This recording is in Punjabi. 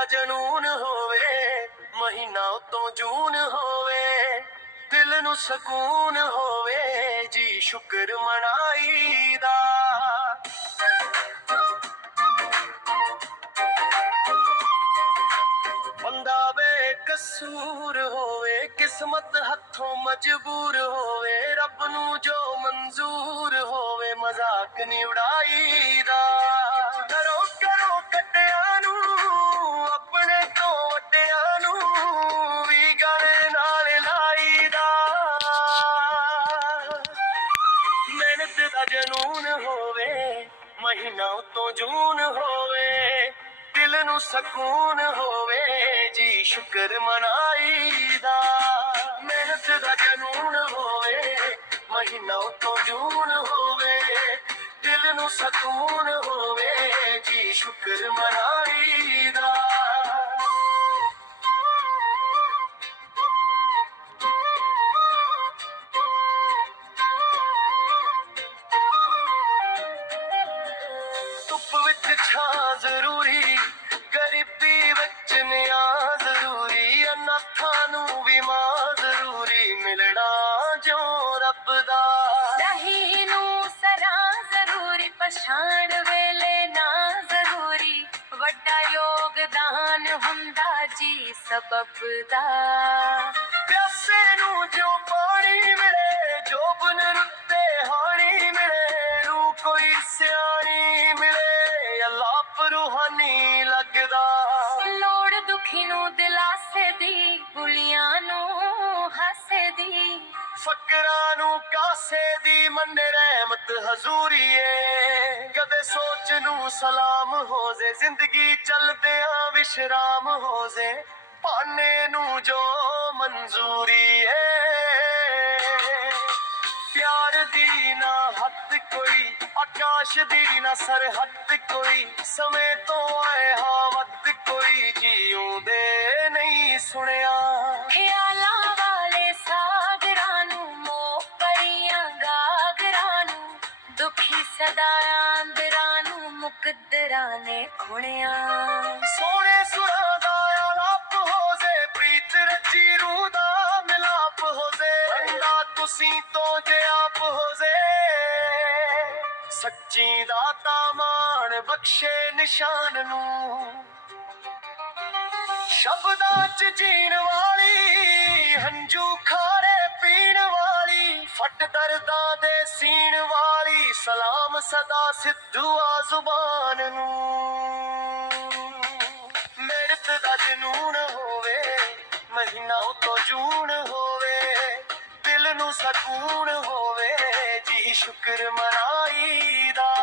ਦਾ ਜਨੂਨ ਹੋਵੇ, ਮਹੀਨਾ ਉਤੋਂ ਜੂਨ ਹੋਵੇ, ਦਿਲ ਨੂੰ ਸਕੂਨ ਹੋਵੇ, ਜੀ ਸ਼ੁਕਰ ਮਨਾਈਦਾ। ਬੰਦਾ ਬੇਕਸੂਰ ਹੋਵੇ, ਕਿਸਮਤ ਹੱਥੋਂ ਮਜਬੂਰ ਹੋਵੇ, ਰੱਬ ਨੂੰ ਜੋ ਮਨਜ਼ੂਰ ਹੋਵੇ, ਮਜ਼ਾਕ ਨਹੀਂ ਉਡਾਈਦਾ ਮਹੀਨਾ ਉਤੋਂ ਜੂਨ ਹੋਵੇ, ਦਿਲ ਨੂੰ ਸਕੂਨ ਹੋਵੇ, ਜੀ ਸ਼ੁਕਰ ਮਨਾਈ ਦਾ ਮਿਹਨਤ ਦਾ ਕਾਨੂੰਨ ਹੋਵੇ, ਮਹੀਨਾ ਉਤੋਂ ਜੂਨ ਹੋਵੇ, ਦਿਲ ਨੂੰ ਸਕੂਨ ਹੋਵੇ, ਜੀ ਸ਼ੁਕਰ ਮਨਾਈ ਦਾ ਜ਼ਰੂਰੀ, ਗਰੀਬੀ ਵਿੱਚ ਨਿਆ ਜ਼ਰੂਰੀ, ਅਨਾਥਾਂ ਨੂੰ ਵੀ ਮਾਂ ਜ਼ਰੂਰੀ, ਮਿਲਣਾ ਜੋ ਰੱਬ ਦਾ। ਦਹੀਂ ਨੂੰ ਸਰਾ ਜ਼ਰੂਰੀ, ਪਛਾਣ ਵੇਲੇ ਨਾ ਜ਼ਰੂਰੀ, ਵੱਡਾ ਯੋਗਦਾਨ ਹੁੰਦਾ ਜੀ ਸਬਬ ਦਾ। ਅੱਲਾ ਪਰੂਹਾਨੀ ਲੱਗਦਾ। ਲੋੜ ਦੁਖੀ ਨੂੰ ਦਿਲਾਸੇ ਦੀ ਬੁਲੀਆਂ ਨੂੰ ਹਾਸੇ ਦੀ। ਫਕਰਾਂ ਨੂੰ ਕਾਸੇ ਦੀ ਮੰਨੇ ਰਹਿਮਤ ਹਜ਼ੂਰੀਏ। ਕਦੇ ਸੋਚ ਨੂੰ ਸਲਾਮ ਹੋ ਜੇ ਜ਼ਿੰਦਗੀ ਚਲਦਿਆਂ ਵਿਸ਼ਰਾਮ ਹੋ ਜੇ ਪਾਣੇ ਨੂੰ ਜੋ ਮਨਜ਼ੂਰੀ ਏ ਪਿਆਰ ਦੀ ਨਾ ਹੱਦ ਕੋਈ ਆਕਾਸ਼ ਦੀ ਨਾ ਸਰਹੱਦ ਕੋਈ ਸਮੇਂ ਤੋਂ ਆਏ ਹਾਂ ਵੱਧ ਕੋਈ ਜੀਉਂਦੇ ਨਹੀਂ ਸੁਣਿਆ। ਖਿਆਲਾਂ ਵਾਲੇ ਸਾਗਰਾਂ ਨੂੰ ਮੋਹ ਪਰੀਆਂ ਗਾਗਰਾਂ ਨੂੰ ਦੁਖੀ ਸਦਾ ਆਂਦਰਾਂ ਨੂੰ ਮੁਕੱਦਰਾਂ ਨੇ ਖੁਣਿਆ। ਸੋਹਣੇ ਸੁਰਾਂ ਦਾ ਆਲਾਪ ਹੋ ਜੇ ਪ੍ਰੀਤ ਰਚੀ ਰੂਹ ਬੰਦਾ ਤੁਸੀਂ ਤੋਂ ਜੇ ਆਪ ਹੋਜੇ, ਸੱਚੀ ਦਾਤਾ ਮਾਣ ਬਖਸ਼ੇ ਨਿਸ਼ਾਨ ਨੂੰ। ਸ਼ਬਦਾਂ ਚ ਜੀਣ ਵਾਲੀ, ਹੰਝੂ ਖਾਰੇ ਪੀਣ ਵਾਲੀ, ਫਟ ਦਰਦਾਂ ਦੇ ਸੀਣ ਵਾਲੀ, ਸਲਾਮ ਸਦਾ ਸਿੱਧੂ ਆ ਜ਼ੁਬਾਨ ਨੂੰ। ਮਿਹਨਤ ਦਾ ਜਨੂਨ ਹੋਵੇ, ਮਹੀਨਾ ਤੋਂ ਜੂਨ ਹੋਵੇ ਨੂੰ ਸਕੂਨ ਹੋਵੇ ਜੀ ਸ਼ੁਕਰ ਮਨਾਈ ਦਾ